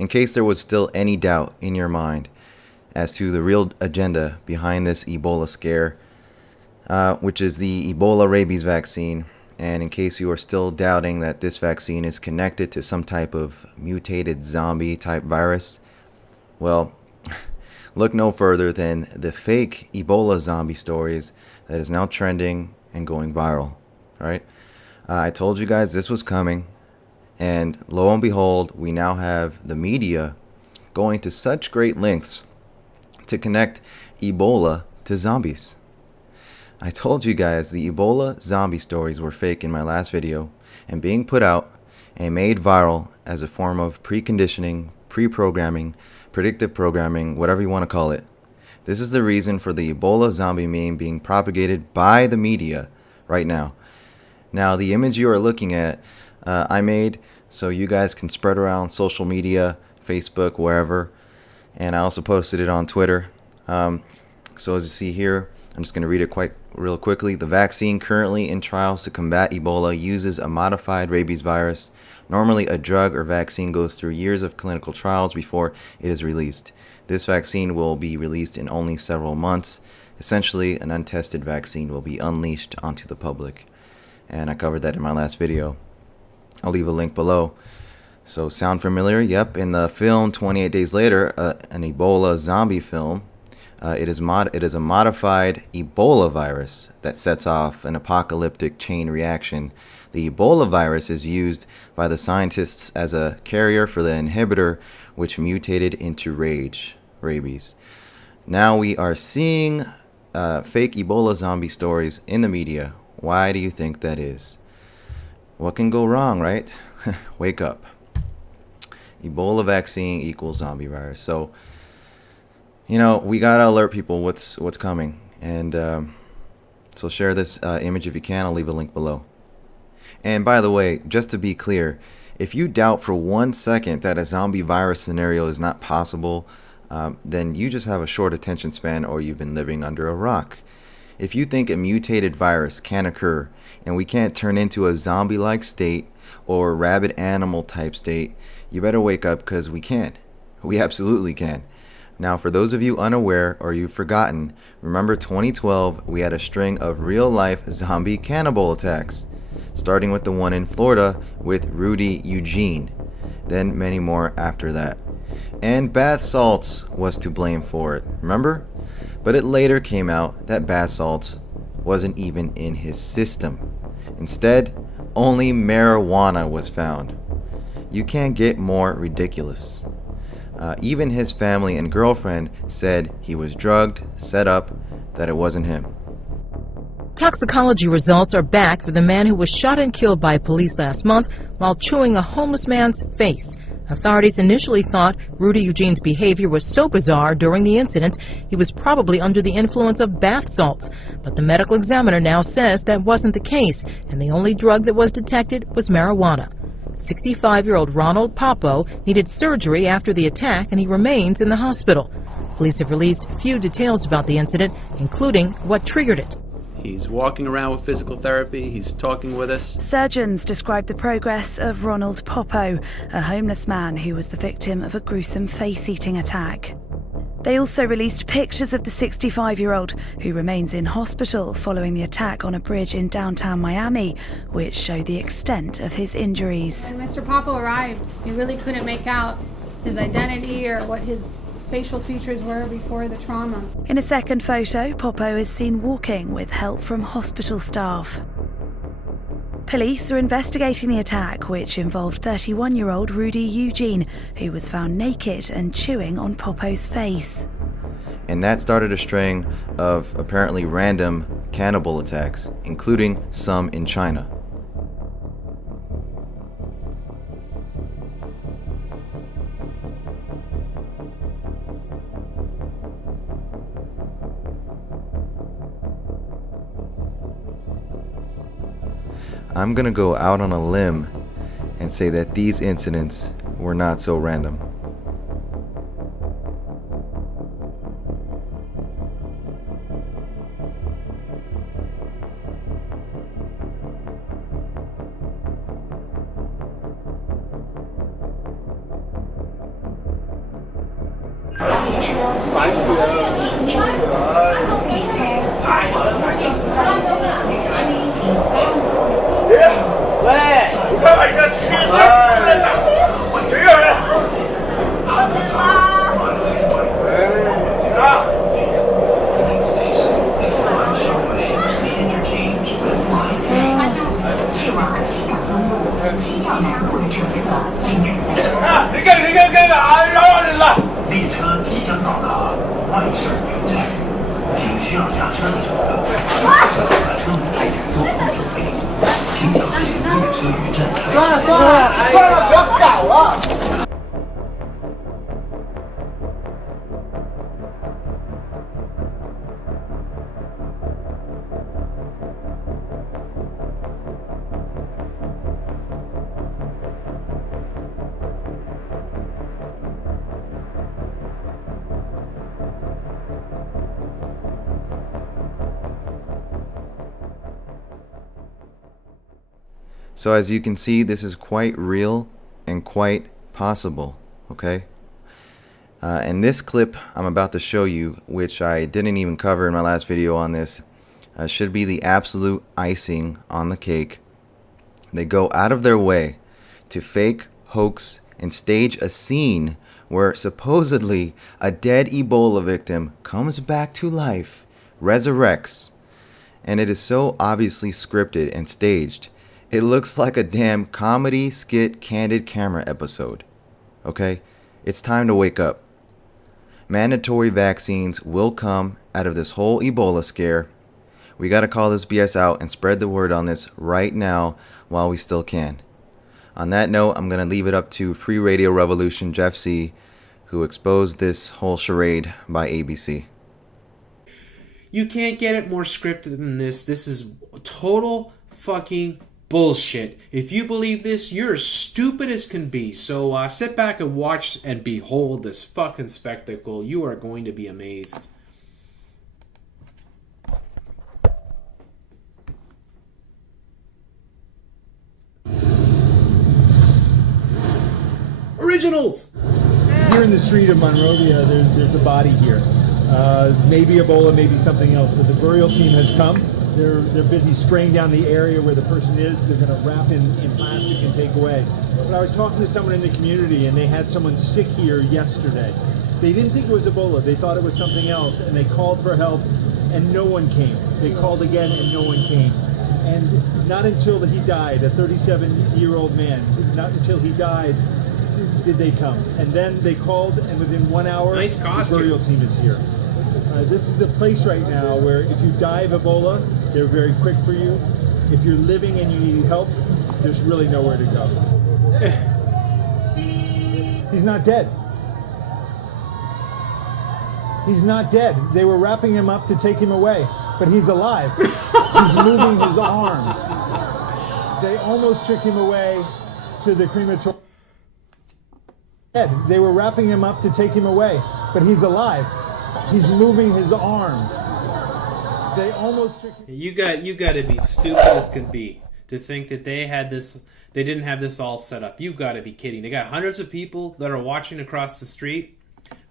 in case there was still any doubt in your mind as to the real agenda behind this Ebola scare, which is the Ebola rabies vaccine, and in case you are still doubting that this vaccine is connected to some type of mutated zombie type virus, well, look no further than the fake Ebola zombie stories that is now trending and going viral, right? I told you guys this was coming, and lo and behold, we now have the media going to such great lengths to connect Ebola to zombies. I told you guys the Ebola zombie stories were fake in my last video and being put out and made viral as a form of preconditioning, pre-programming, predictive programming, whatever you want to call it. This is the reason for the Ebola zombie meme being propagated by the media right now. Now, the image you are looking at, I made so you guys can spread around social media, Facebook, wherever. And I also posted it on Twitter. So as you see here, I'm just going to read it quite real quickly. The vaccine currently in trials to combat Ebola uses a modified rabies virus. Normally, a drug or vaccine goes through years of clinical trials before it is released. This vaccine will be released in only several months. Essentially, an untested vaccine will be unleashed onto the public. And I covered that in my last video. I'll leave a link below. So, sound familiar? Yep, in the film 28 Days Later, an Ebola zombie film, it is a modified Ebola virus that sets off an apocalyptic chain reaction. The Ebola virus is used by the scientists as a carrier for the inhibitor, which mutated into rabies. Now we are seeing fake Ebola zombie stories in the media. Why do you think that is? What can go wrong, right? Wake up. Ebola vaccine equals zombie virus. So, we gotta alert people what's coming. And so share this image if you can. I'll leave a link below. And by the way, just to be clear, if you doubt for 1 second that a zombie virus scenario is not possible, then you just have a short attention span or you've been living under a rock. If you think a mutated virus can occur and we can't turn into a zombie-like state or rabid animal type state, you better wake up, because we can. We absolutely can. Now, for those of you unaware or you've forgotten, remember 2012, we had a string of real-life zombie cannibal attacks, starting with the one in Florida with Rudy Eugene, then many more after that. And bath salts was to blame for it, remember? But it later came out that bath salts wasn't even in his system. Instead, only marijuana was found. You can't get more ridiculous. Even his family and girlfriend said he was drugged, set up, that it wasn't him. Toxicology results are back for the man who was shot and killed by police last month while chewing a homeless man's face. Authorities initially thought Rudy Eugene's behavior was so bizarre during the incident he was probably under the influence of bath salts. But the medical examiner now says that wasn't the case, and the only drug that was detected was marijuana. 65-year-old Ronald Popo needed surgery after the attack, and he remains in the hospital. Police have released few details about the incident, including what triggered it. He's walking around with physical therapy. He's talking with us. Surgeons describe the progress of Ronald Popo, a homeless man who was the victim of a gruesome face-eating attack. They also released pictures of the 65-year-old who remains in hospital following the attack on a bridge in downtown Miami, which show the extent of his injuries. When Mr. Popo arrived, you really couldn't make out his identity or what his facial features were before the trauma. In a second photo, Popo is seen walking with help from hospital staff. Police are investigating the attack, which involved 31-year-old Rudy Eugene, who was found naked and chewing on Popo's face. And that started a string of apparently random cannibal attacks, including some in China. I'm gonna go out on a limb and say that these incidents were not so random. So as you can see, this is quite real and quite possible, okay? And this clip I'm about to show you, which I didn't even cover in my last video on this, should be the absolute icing on the cake. They go out of their way to fake, hoax, and stage a scene where supposedly a dead Ebola victim comes back to life, resurrects, and it is so obviously scripted and staged. It looks like a damn comedy skit candid camera episode. Okay? It's time to wake up. Mandatory vaccines will come out of this whole Ebola scare. We gotta call this BS out and spread the word on this right now while we still can. On that note, I'm gonna leave it up to Free Radio Revolution Jeff C., who exposed this whole charade by ABC. You can't get it more scripted than this. This is total fucking bullshit. If you believe this, you're as stupid as can be. So sit back and watch and behold this fucking spectacle. You are going to be amazed. Originals! Here in the street of Monrovia, there's a body here. Maybe Ebola, maybe something else. But the burial team has come. They're busy spraying down the area where the person is. They're going to wrap in plastic and take away. But I was talking to someone in the community, and they had someone sick here yesterday. They didn't think it was Ebola. They thought it was something else, and they called for help, and no one came. They called again, and no one came. And not until he died, a 37-year-old man, not until he died did they come. And then they called, and within 1 hour, nice the burial team is here. This is a place right now where if you die of Ebola, they're very quick for you. If you're living and you need help, there's really nowhere to go. He's not dead. He's not dead. They were wrapping him up to take him away, but he's alive. He's moving his arm. They almost took him away to the crematorium. They were wrapping him up to take him away, but he's alive. He's moving his arm. They almost took him. You got to be stupid as can be to think that they didn't have this all set up. You got to be kidding. They got hundreds of people that are watching across the street.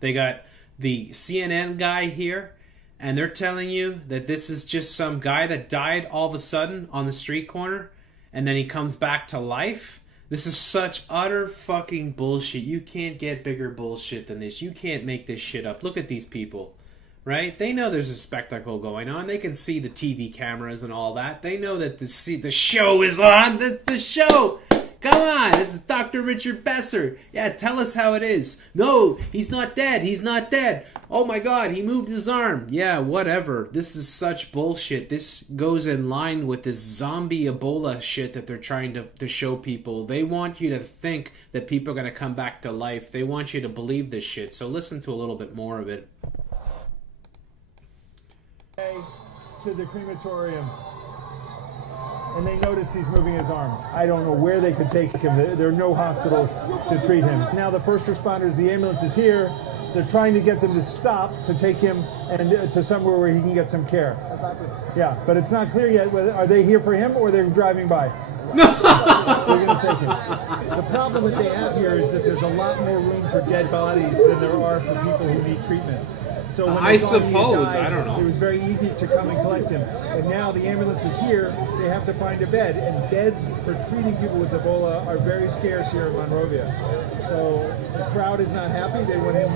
They got the CNN guy here, and they're telling you that this is just some guy that died all of a sudden on the street corner, and then he comes back to life. This is such utter fucking bullshit. You can't get bigger bullshit than this. You can't make this shit up. Look at these people, right? They know there's a spectacle going on. They can see the TV cameras and all that. They know that the show is on. This is the show. Come on, this is Dr. Richard Besser. Yeah, tell us how it is. No, he's not dead. He's not dead. Oh my God, he moved his arm. Yeah, whatever. This is such bullshit. This goes in line with this zombie Ebola shit that they're trying to show people. They want you to think that people are going to come back to life. They want you to believe this shit. So listen to a little bit more of it. To the crematorium. And they noticed he's moving his arm. I don't know where they could take him. There are no hospitals to treat him. Now the first responders, the ambulance is here. They're trying to get them to stop to take him and to somewhere where he can get some care. Exactly. Yeah, but it's not clear yet whether are they here for him or they're driving by. They're going to take him. The problem that they have here is that there's a lot more room for dead bodies than there are for people who need treatment. So when I they thought he had suppose, died, I don't know. it was very easy to come and collect him. And now the ambulance is here, they have to find a bed. And beds for treating people with Ebola are very scarce here in Monrovia. So the crowd is not happy. They want him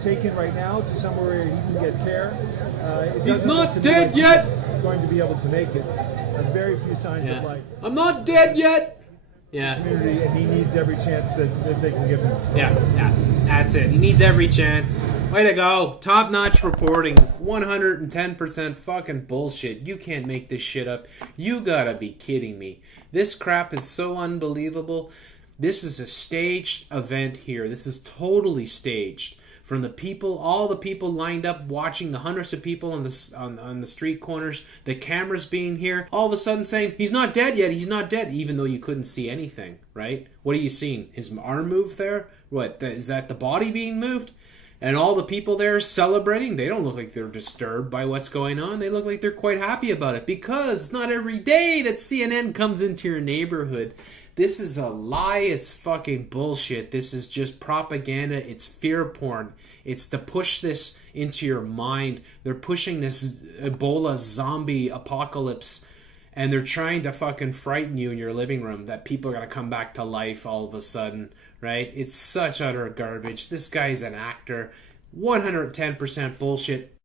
taken right now to somewhere where he can get care. He's not dead yet! He's going to be able to make it. Very few signs of life. I'm not dead yet! Yeah. Community, and he needs every chance that they can give him. Yeah, that's it. He needs every chance. Way to go. Top-notch reporting. 110% fucking bullshit. You can't make this shit up. You gotta be kidding me. This crap is so unbelievable. This is a staged event here. This is totally staged. From the people, all the people lined up watching, the hundreds of people on the street corners, the cameras being here, all of a sudden saying, he's not dead yet, he's not dead, even though you couldn't see anything, right? What are you seeing? His arm moved there? What, is that the body being moved? And all the people there celebrating, they don't look like they're disturbed by what's going on. They look like they're quite happy about it, because it's not every day that CNN comes into your neighborhood. This is a lie. It's fucking bullshit. This is just propaganda. It's fear porn. It's to push this into your mind. They're pushing this Ebola zombie apocalypse, and they're trying to fucking frighten you in your living room that people are going to come back to life all of a sudden, right? It's such utter garbage. This guy's an actor. 110% bullshit.